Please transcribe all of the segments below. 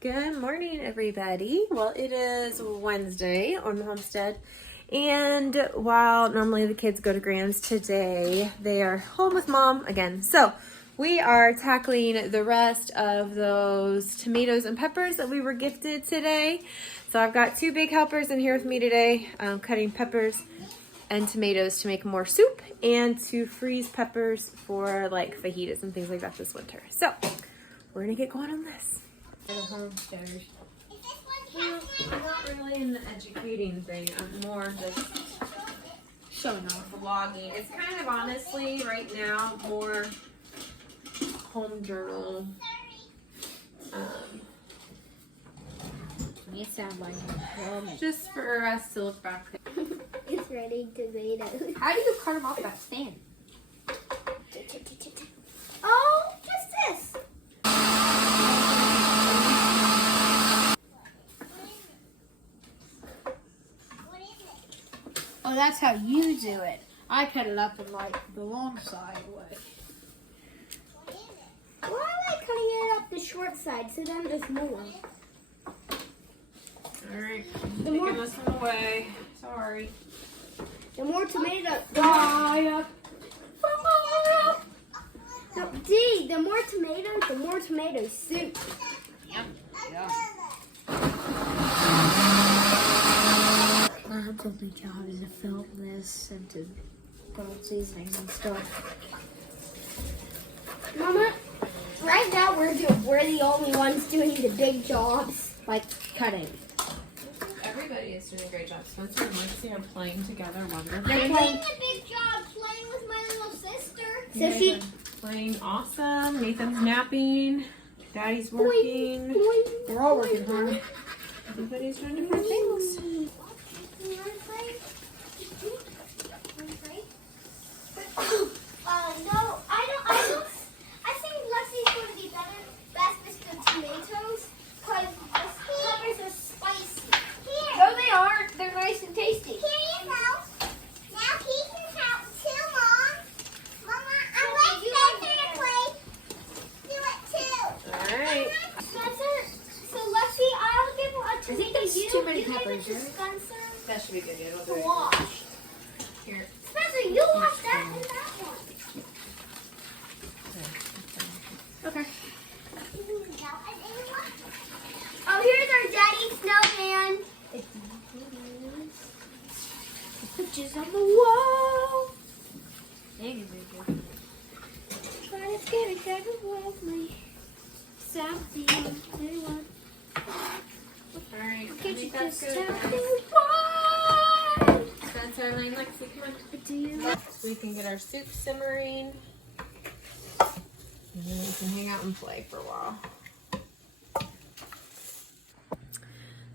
Good morning, everybody. Well, it is Wednesday on the homestead, and while normally the kids go to Grams, today they are home with mom again. So we are tackling the rest of those tomatoes and peppers that we were gifted today. So I've got two big helpers in here with me today, cutting peppers and tomatoes to make more soup and to freeze peppers for like fajitas and things like that this winter. So we're gonna get going on this. The homesteaders. Well, I'm not really in the educating thing. I'm more just showing off, vlogging. It's kind of honestly right now more home journal. You sound like Just for us to look back. It's ready tomatoes. How do you cut them off that stand? Oh, just this. Oh, that's how you do it. I cut it up in like the long side way. Why am I cutting it up the short side so then there's more? Alright, taking this one away. Sorry. The more tomato. Fire. No, D, the more tomato soup. Yep. Yeah. That's what my job is, to film this and to put on seasonings and stuff. Mama, right now we're the only ones doing the big jobs, like cutting. Everybody is doing a great job. Spencer and Lexi are playing together wonderfully. I'm doing a big job playing with my little sister. So She playing awesome. Nathan's napping. Daddy's working. We're all working hard. Everybody's doing different things. You wanna play? No, I don't. I think Lexi's going to be best with the tomatoes because the peppers are spicy. No, they aren't. They're nice and tasty. Here you go. Now he can help too, Mom. Mama, I want Spencer to play. Do it too. Alright. Spencer, so Lexi, I'll give a tomato. that's too many You give it peppers, to right? Spencer That should be good. Yeah, to wash. Here. Spencer, you wash that and that one. Okay. Oh, here's our daddy snowman. Pictures on the wall. But it's getting kind of lovely. Something new one. Alright. I Can't you think that's just good. tell me why? Spencer, Lane, Lexi, come on. Do you? So we can get our soup simmering. And then we can hang out and play for a while.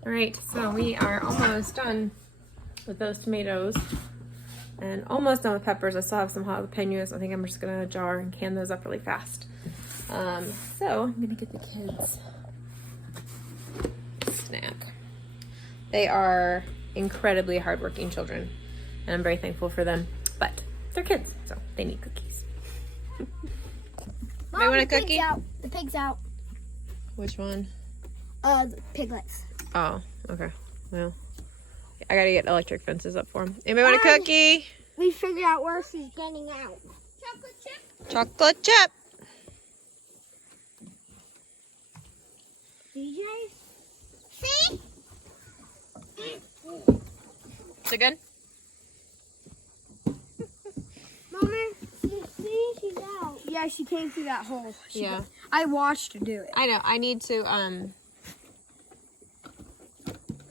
Alright, so we are almost done with those tomatoes. And almost done with peppers. I still have some jalapenos. I think I'm just going to jar and can those up really fast. So I'm going to get the kids a snack. They are incredibly hardworking children. And I'm very thankful for them. But they're kids, so they need cookies. Mom, want a the cookie? pig's out. The pig's out. Which one? The piglets. Oh, okay. Well, I gotta get electric fences up for them. Anybody want a cookie? We figured out where she's getting out. Chocolate chip. Chocolate chip. DJ? See? Is it good? Mama, she's out. Yeah, she came through that hole. Yeah. I watched her do it. I know. I need to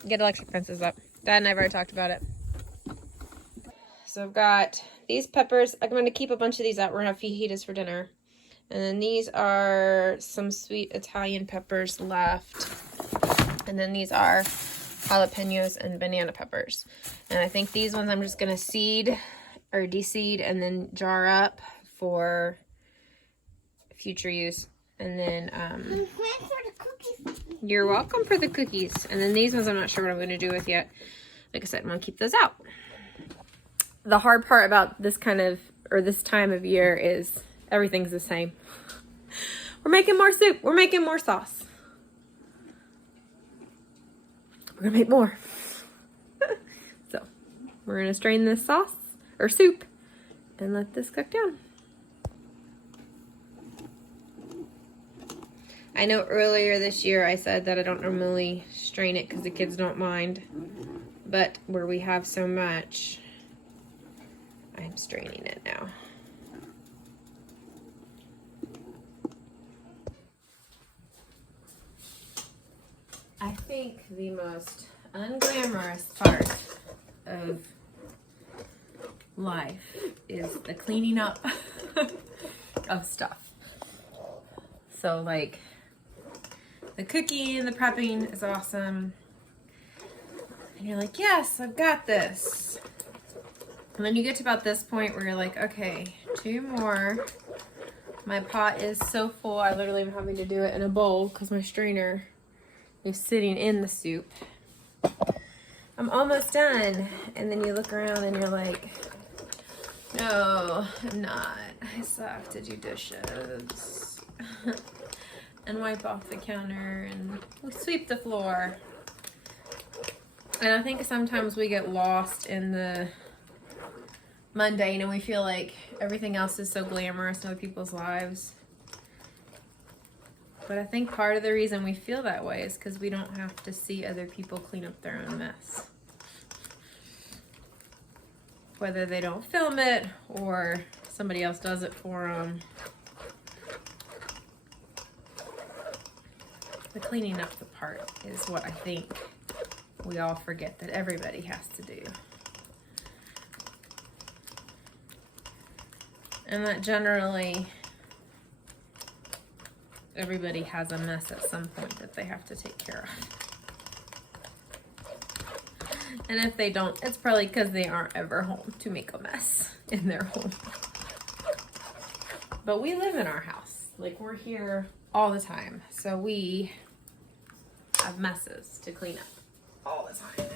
get electric fences up. Dad and I've already talked about it. So I've got these peppers. I'm going to keep a bunch of these out. We're going to have fajitas for dinner. And then these are some sweet Italian peppers left. And then these are jalapenos and banana peppers. And I think these ones I'm just going to seed or de-seed and then jar up for future use. And then you're welcome for the cookies. And then these ones I'm not sure what I'm going to do with yet. Like I said, I'm going to keep those out. The hard part about this this time of year is everything's the same. We're making more soup. We're making more sauce. we're gonna make more. So we're gonna strain this sauce or soup and let this cook down. I know earlier this year I said that I don't normally strain it because the kids don't mind, but where we have so much, I'm straining it now. I think the most unglamorous part of life is the cleaning up of stuff. So like the cooking, the prepping is awesome. And you're like, yes, I've got this. And then you get to about this point where you're like, okay, 2 more. My pot is so full, I literally am having to do it in a bowl because my strainer is sitting in the soup. I'm almost done. And then you look around and you're like, no, I'm not. I still have to do dishes. And wipe off the counter and sweep the floor. And I think sometimes we get lost in the mundane and we feel like everything else is so glamorous in other people's lives. But I think part of the reason we feel that way is because we don't have to see other people clean up their own mess. Whether they don't film it or somebody else does it for them. The cleaning up the part is what I think we all forget that everybody has to do. And that generally everybody has a mess at some point that they have to take care of. And if they don't, it's probably because they aren't ever home to make a mess in their home. But we live in our house. Like, we're here all the time. So we have messes to clean up all the time.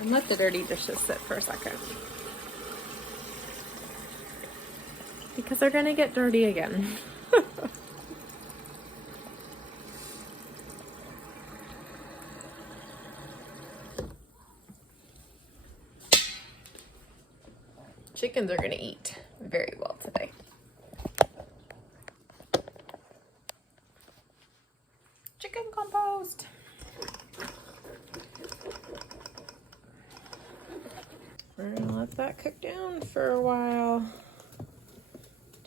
And let the dirty dishes sit for a second. Because they're gonna get dirty again. Chickens are gonna eat very well today. Chicken compost. We're gonna let that cook down for a while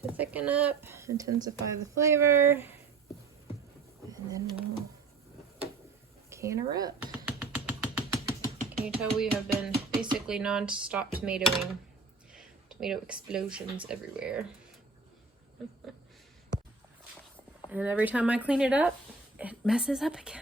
to thicken up, intensify the flavor, and then we'll can her up. Can you tell we have been basically non-stop tomatoing? Tomato explosions everywhere. And every time I clean it up, it messes up again.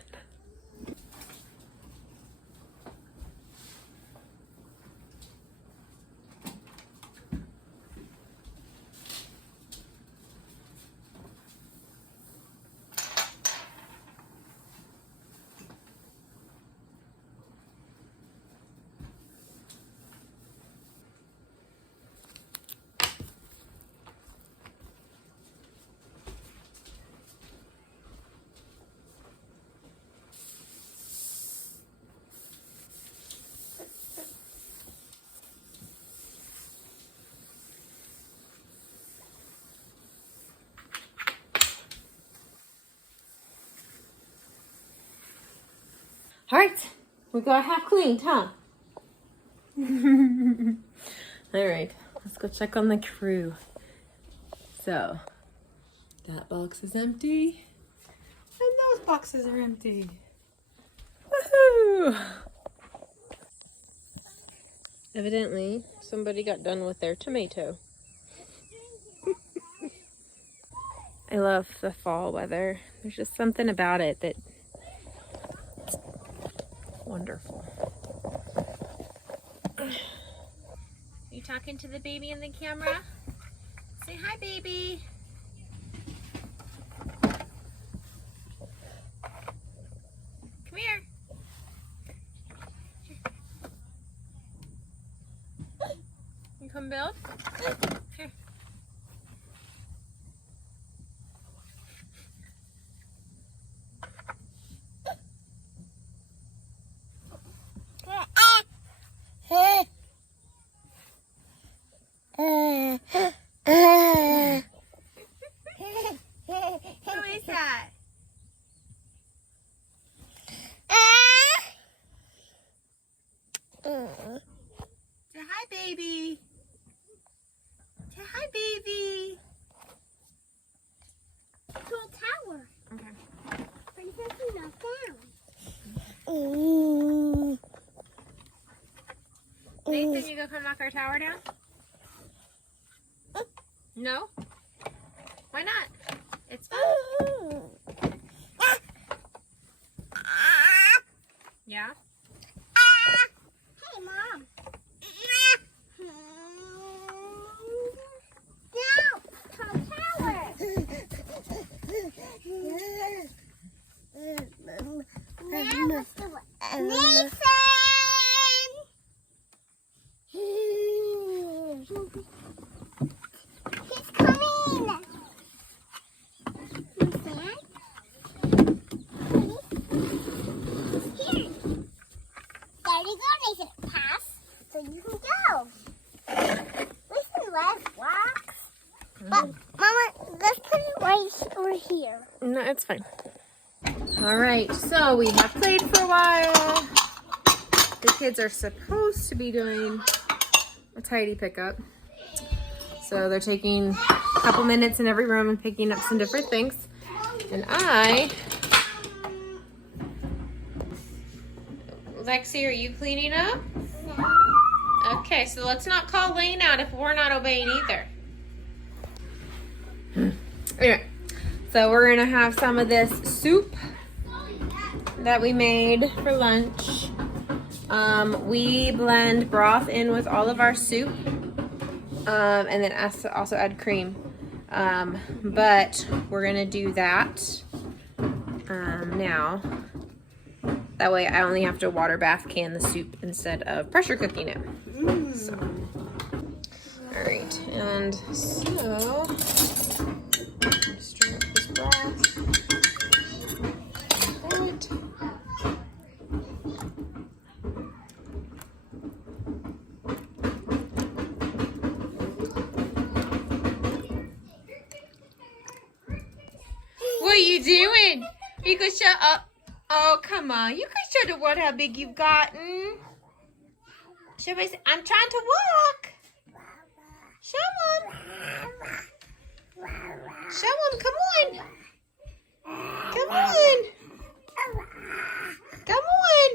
All right, we got half cleaned, huh? All right, let's go check on the crew. So, that box is empty, and those boxes are empty. Woohoo! Evidently, somebody got done with their tomato. I love the fall weather. There's just something about it that wonderful. You talking to the baby in the camera? Say hi, baby. Come here. come build? Here. Who is that? Say hi, baby. Say hi, baby. To a tower. Okay. Princess is not down. Nathan, you go come knock our tower down? No? Why not? It's fun. Yeah? Hey, Mom. No, to a tower. Now let's do it. Nathan! He's coming. Nathan? Here. There you go, Nathan. Pass so you can go. Listen, let's walk. But, Mama, let's put it right over here. No, it's fine. All right, so we have played for a while. The kids are supposed to be doing a tidy pickup. So they're taking a couple minutes in every room and picking up some different things. And Lexi, are you cleaning up? No. Okay, so let's not call Lane out if we're not obeying either. Anyway, so we're gonna have some of this soup that we made for lunch. We blend broth in with all of our soup, and then also add cream. But we're gonna do that now. That way I only have to water bath can the soup instead of pressure cooking it. So, all right, and so stir up this broth. Right. What are you doing? You can shut up. Oh, come on. You can show the world how big you've gotten. Show me. I'm trying to walk. Show them. Show them. Come on. Come on. Come on.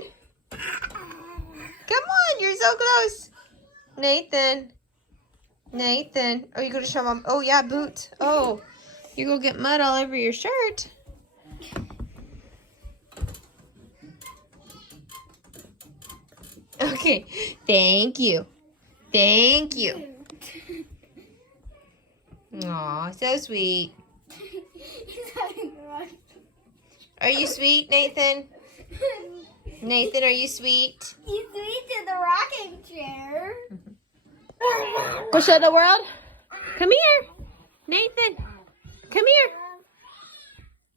Come on. You're so close. Nathan. Nathan. Oh, you going to show mom? Oh, yeah, boot. Oh, you go get mud all over your shirt. Okay. Thank you. Thank you. Aw, so sweet. Are you sweet, Nathan? Nathan, are you sweet? He's sweet to the rocking chair. Go show the world. Come here. Nathan, come here.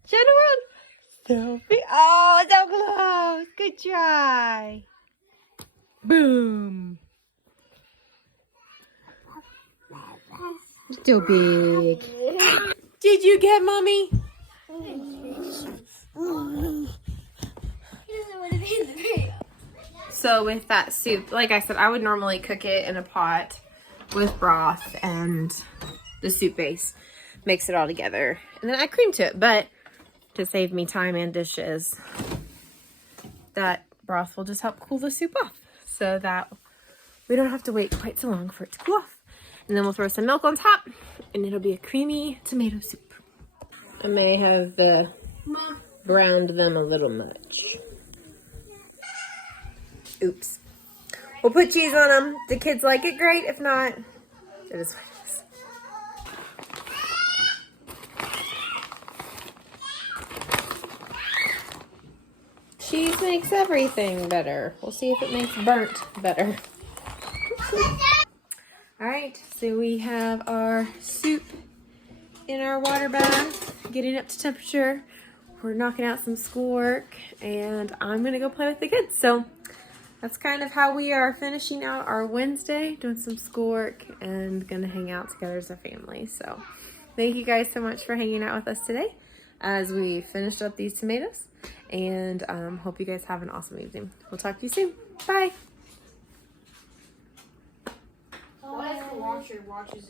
Show the world. Sophie. Oh, so close. Good try. Boom. So big. Did you get mommy? So with that soup, like I said, I would normally cook it in a pot with broth and the soup base. Mix it all together. And then add cream to it. But to save me time and dishes, that broth will just help cool the soup off. So that we don't have to wait quite so long for it to cool off. And then we'll throw some milk on top and it'll be a creamy tomato soup. I may have browned them a little much. Oops. We'll put cheese on them. The kids like it, great. If not, it is what it is. Cheese makes everything better. We'll see if it makes burnt better. All right, so we have our soup in our water bath, getting up to temperature. We're knocking out some schoolwork, and I'm gonna go play with the kids. So that's kind of how we are finishing out our Wednesday, doing some schoolwork and gonna hang out together as a family. So thank you guys so much for hanging out with us today as we finished up these tomatoes, and hope you guys have an awesome evening. We'll talk to you soon. Bye. Why is the washer washes